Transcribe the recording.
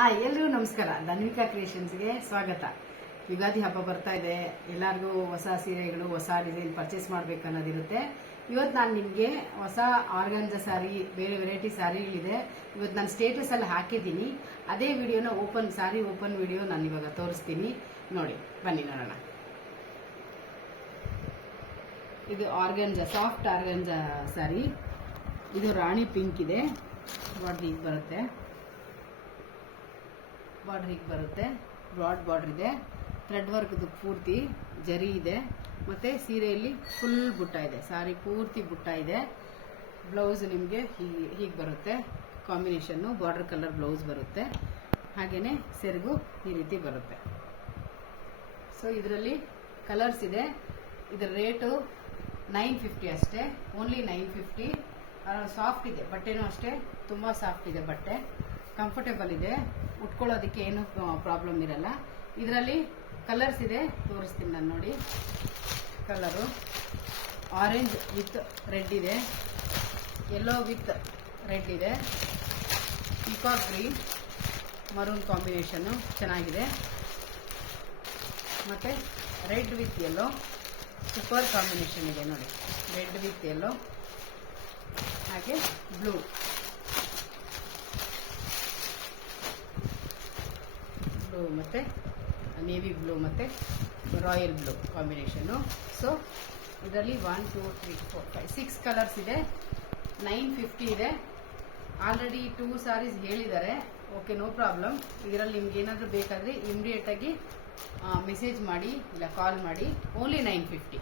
Hi ಎಲ್ರಿಗೂ ನಮಸ್ಕಾರ. ಧನ್ವಿಕಾ ಕ್ರಿಯೇಷನ್ಸ್ಗೆ ಸ್ವಾಗತ. ಯುಗಾದಿ ಹಬ್ಬ ಬರ್ತಾ ಇದೆ. ಎಲ್ಲರಿಗೂ ಹೊಸ ಸೀರೆಗಳು, ಹೊಸ ಡಿಸೈನ್ ಪರ್ಚೇಸ್ ಮಾಡಬೇಕು ಅನ್ನೋದಿರುತ್ತೆ. ಇವತ್ತು ನಾನು ನಿಮಗೆ ಹೊಸ ಆರ್ಗನ್ಜಾ ಸ್ಯಾರಿ, ಬೇರೆ ವೆರೈಟಿ ಸ್ಯಾರಿಗಳಿದೆ. ಇವತ್ತು ನಾನು ಸ್ಟೇಟಸ್ ಅಲ್ಲಿ ಹಾಕಿದ್ದೀನಿ. ಅದೇ ವಿಡಿಯೋನ ಸ್ಯಾರಿ ಓಪನ್ ವಿಡಿಯೋ ನಾನು ಇವಾಗ ತೋರಿಸ್ತೀನಿ. ನೋಡಿ, ಬನ್ನಿ ನೋಡೋಣ. ಇದು ಆರ್ಗನ್ಜಾ, ಸಾಫ್ಟ್ ಆರ್ಗನ್ಜಾ ಸ್ಯಾರಿ. ಇದು ರಾಣಿ ಪಿಂಕ್ ಇದೆ. ಬಾರ್ಡರ್ ಹೀಗೆ ಬರುತ್ತೆ, ಬ್ರಾಡ್ ಬಾರ್ಡರ್ ಇದೆ. ಥ್ರೆಡ್ ವರ್ಕ್ ಪೂರ್ತಿ ಜರಿ ಇದೆ. ಮತ್ತೆ ಸೀರೆಯಲ್ಲಿ ಫುಲ್ ಬುಟ್ಟ ಇದೆ, ಸಾರಿ ಪೂರ್ತಿ ಬುಟ್ಟ ಇದೆ. ಬ್ಲೌಸ್ ನಿಮಗೆ ಹೀಗೆ ಬರುತ್ತೆ, ಕಾಂಬಿನೇಷನ್ನು ಬಾರ್ಡರ್ ಕಲರ್ ಬ್ಲೌಸ್ ಬರುತ್ತೆ. ಹಾಗೇನೆ ಸೆರಗು ಈ ರೀತಿ ಬರುತ್ತೆ. ಸೊ ಇದರಲ್ಲಿ ಕಲರ್ಸ್ ಇದೆ. ಇದರ ರೇಟು 950 ಅಷ್ಟೇ, ಓನ್ಲಿ 950. ಸಾಫ್ಟ್ ಇದೆ, ಬಟ್ಟೆನೂ ಅಷ್ಟೇ ತುಂಬಾ ಸಾಫ್ಟ್ ಇದೆ. ಬಟ್ಟೆ ಕಂಫರ್ಟೇಬಲ್ ಇದೆ, ಉಟ್ಕೊಳ್ಳೋದಕ್ಕೆ ಏನು ಪ್ರಾಬ್ಲಮ್ ಇರಲ್ಲ. ಇದರಲ್ಲಿ ಕಲರ್ಸ್ ಇದೆ, ತೋರಿಸ್ತೀನಿ ನಾನು. ನೋಡಿ, ಕಲರು ಆರೆಂಜ್ ವಿತ್ ರೆಡ್ ಇದೆ, ಯೆಲ್ಲೋ ವಿತ್ ರೆಡ್ ಇದೆ, ಪೀಕಾಕ್ ಗ್ರೀನ್ ಮರೂನ್ ಕಾಂಬಿನೇಷನ್ನು ಚೆನ್ನಾಗಿದೆ. ಮತ್ತೆ red with yellow super combination ಇದೆ. ನೋಡಿ, ರೆಡ್ ವಿತ್ ಯೆಲ್ಲೋ, ಹಾಗೆ ಬ್ಲೂ, ಮತ್ತೆ ನೇವಿ ಬ್ಲೂ ಮತ್ತೆ ರಾಯಲ್ ಬ್ಲೂ ಕಾಂಬಿನೇಷನ್ನು. ಸೊ ಇದರಲ್ಲಿ 1 2 3 4 5 6 ಕಲರ್ಸ್ ಇದೆ. 950 ಇದೆ. ಆಲ್ರೆಡಿ 2 ಸಾರೀಸ್ ಹೇಳಿದ್ದಾರೆ. Okay, no problem. ಇದರಲ್ಲಿ ನಿಮ್ಗೆ ಏನಾದರೂ ಬೇಕಾದರೆ ಇಮಿಡಿಯೇಟ್ ಆಗಿ ಮೆಸೇಜ್ ಮಾಡಿ ಇಲ್ಲ ಕಾಲ್ ಮಾಡಿ. ಓನ್ಲಿ 950.